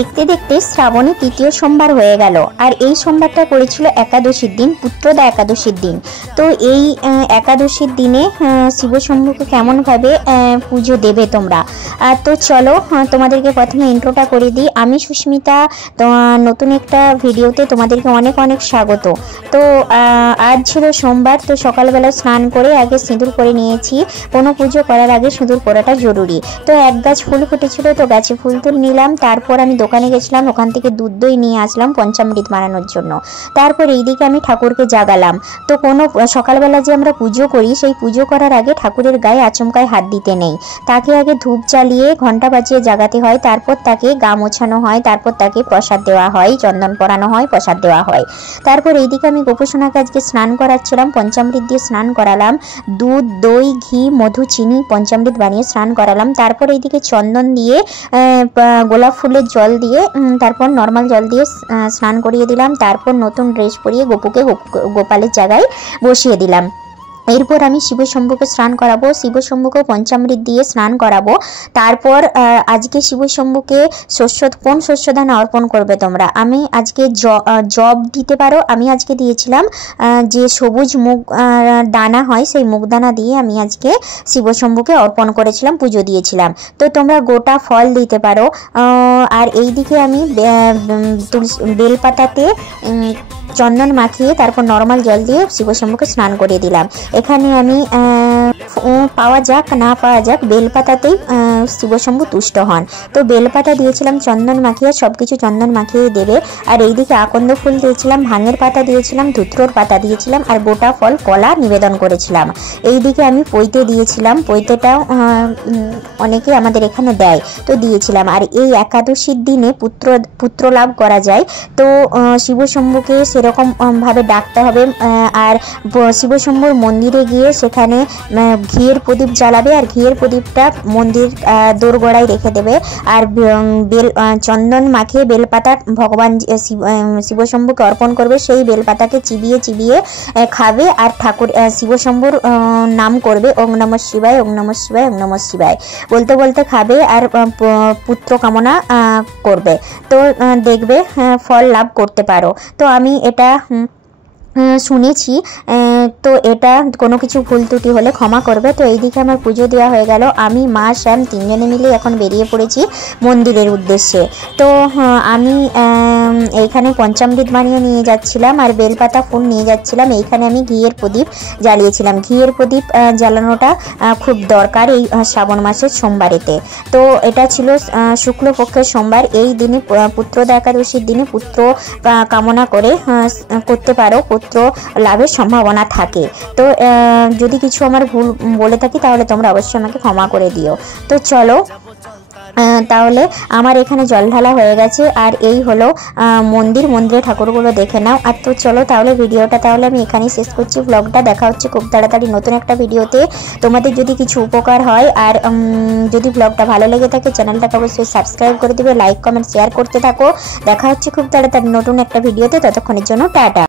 দেখতে দেখতে শ্রাবণী তৃতীয় সোমবার হয়ে গেল। আর এই সোমবারটা পড়েছিল একাদশীর দিন, পুত্রদা একাদশীর দিন। তো এই একাদশীর দিনে শিব শম্ভুকে কেমনভাবে পুজো দেবে তোমরা। তো চলো তোমাদেরকে প্রথমে ইন্ট্রোটা করে দিই। আমি সুস্মিতা, নতুন একটা ভিডিওতে তোমাদেরকে অনেক অনেক স্বাগত। তো আজ ছিল সোমবার, তো সকালবেলা স্নান করে আগে সিঁদুর করে নিয়েছি। কোনো পুজো করার আগে সিঁদুর করাটা জরুরি। তো এক গাছ ফুল ফুটেছিল, তো গাছে ফুল তুল নিলাম। তারপর আমি দোকানে গেছিলাম, ওখান থেকে দুধ দই নিয়ে আসলাম পঞ্চামৃত বানানোর জন্য। তারপর এইদিকে আমি ঠাকুরকে জাগালাম। তো কোনো সকালবেলা যে আমরা পুজো করি, সেই পুজো করার আগে ঠাকুরের গায়ে আচমকায় হাত দিতে নেই। তাকে আগে ধূপ জ্বালিয়ে ঘন্টা বাজিয়ে জাগাতে হয়, তারপর তাকে গা মোছানো হয়, তারপর তাকে প্রসাদ দেওয়া হয়, চন্দন পরানো হয়, প্রসাদ দেওয়া হয়। তারপর এইদিকে আমি গোপসোনাকে আজকে স্নান করাচ্ছিলাম, পঞ্চামৃত দিয়ে স্নান করালাম। দুধ, দই, ঘি, মধু, চিনি পঞ্চামৃত বানিয়ে স্নান করালাম। তারপর এইদিকে চন্দন দিয়ে গোলাপ ফুলের জল দিয়ে তারপর নর্মাল জল দিয়ে স্নান করিয়ে দিলাম। তারপর নতুন ড্রেস পরিয়ে গোপুকে গোপালের জায়গায় বসিয়ে দিলাম। এরপর আমি শিব শম্ভুকে স্নান করাবো, শিব শম্ভুকে পঞ্চামৃত দিয়ে স্নান করাবো। তারপর আজকে শিব শম্ভুকে কোন শস্যদানা অর্পণ করবে তোমরা। আমি আজকে জব দিতে পারো। আমি আজকে দিয়েছিলাম যে সবুজ মুগ দানা হয়, সেই মুগ দানা দিয়ে আমি আজকে শিব শম্ভুকে অর্পণ করেছিলাম, পুজো দিয়েছিলাম। তো তোমরা গোটা ফল দিতে পারো। আর এইদিকে আমি বেলপাতাতে চন্দন মাখিয়ে তারপর নর্মাল জল দিয়ে শিব শম্ভুকে স্নান করিয়ে দিলাম। এখানে আমি পাওয়া যাক না পাওয়া যাক, বেলপাতাতেই শিব শম্ভু তুষ্ট হন। তো বেলপাতা দিয়েছিলাম, চন্দন মাখিয়ে, সব কিছু চন্দন মাখিয়ে দেবে। আর এইদিকে আকন্দ ফুল দিয়েছিলাম, ভাঙের পাতা দিয়েছিলাম, ধুত্রোর পাতা দিয়েছিলাম, আর গোটা ফল কলা নিবেদন করেছিলাম। এইদিকে আমি পৈতে দিয়েছিলাম, পৈতেটাও অনেকে আমাদের এখানে দেয়, তো দিয়েছিলাম। আর এই একাদশীর দিনে পুত্র লাভ করা যায়। তো শিব শম্ভুকে সেরকম ভাবে ডাকতে হবে। আর শিব শম্ভুর মন্দিরে গিয়ে সেখানে ঘিয়ের প্রদীপ জ্বালাবে, আর ঘিয়ের প্রদীপটা মন্দির দোরগোড়ায় রেখে দেবে। আর চন্দন মাখিয়ে বেলপাতা ভগবান শিব শম্ভুকে অর্পণ করবে। সেই বেলপাতাকে চিবিয়ে চিবিয়ে খাবে, আর ঠাকুর শিব শম্ভুর নাম করবে, ওং নমঃ শিবায়, ওং নমঃ শিবায়, ওং নমঃ শিবায় বলতে বলতে খাবে, আর পুত্র কামনা করবে। তো দেখবে ফল লাভ করতে পারো। তো আমি এটা শুনেছি। তো এটা কোনো কিছু ভুল ত্রুটি হলে ক্ষমা করবে। তো এইদিকে আমার পুজো দেওয়া হয়ে গেল। আমি, মা, শ্যাম তিনজনে মিলে এখন বেরিয়ে পড়েছি মন্দিরের উদ্দেশ্যে। তো আমি এইখানে পঞ্চামৃত বানিয়ে নিয়ে যাচ্ছিলাম, আর বেলপাতা ফুল নিয়ে যাচ্ছিলাম। এইখানে আমি ঘিয়ের প্রদীপ জ্বালিয়েছিলাম। ঘিয়ের প্রদীপ জ্বালানোটা খুব দরকার এই শ্রাবণ মাসের সোমবারেতে। তো এটা ছিল শুক্লপক্ষের সোমবার। এই দিনে পুত্রদা একাদশীর দিনে পুত্র কামনা করে করতে পারো, পুত্র লাভের সম্ভাবনা থাকে। তো যদি কিছু আমার ভুল বলে থাকি তাহলে তোমরা অবশ্যই আমাকে ক্ষমা করে দিও। তো চলো, তাহলে আমার এখানে জল ঢালা হয়ে গেছে। আর এই হলো মন্দিরে ঠাকুরগুলো দেখে নাও। আর তো চলো তাহলে ভিডিওটা তাহলে আমি এখানেই শেষ করছি। ব্লগটা দেখা হচ্ছে খুব তাড়াতাড়ি নতুন একটা ভিডিওতে। তোমাদের যদি কিছু উপকার হয়, আর যদি ব্লগটা ভালো লেগে থাকে, চ্যানেলটাকে অবশ্যই সাবস্ক্রাইব করে দিবে, লাইক কমেন্ট শেয়ার করতে থাকো। দেখা হচ্ছে খুব তাড়াতাড়ি নতুন একটা ভিডিওতে। ততক্ষণের জন্য টাটা।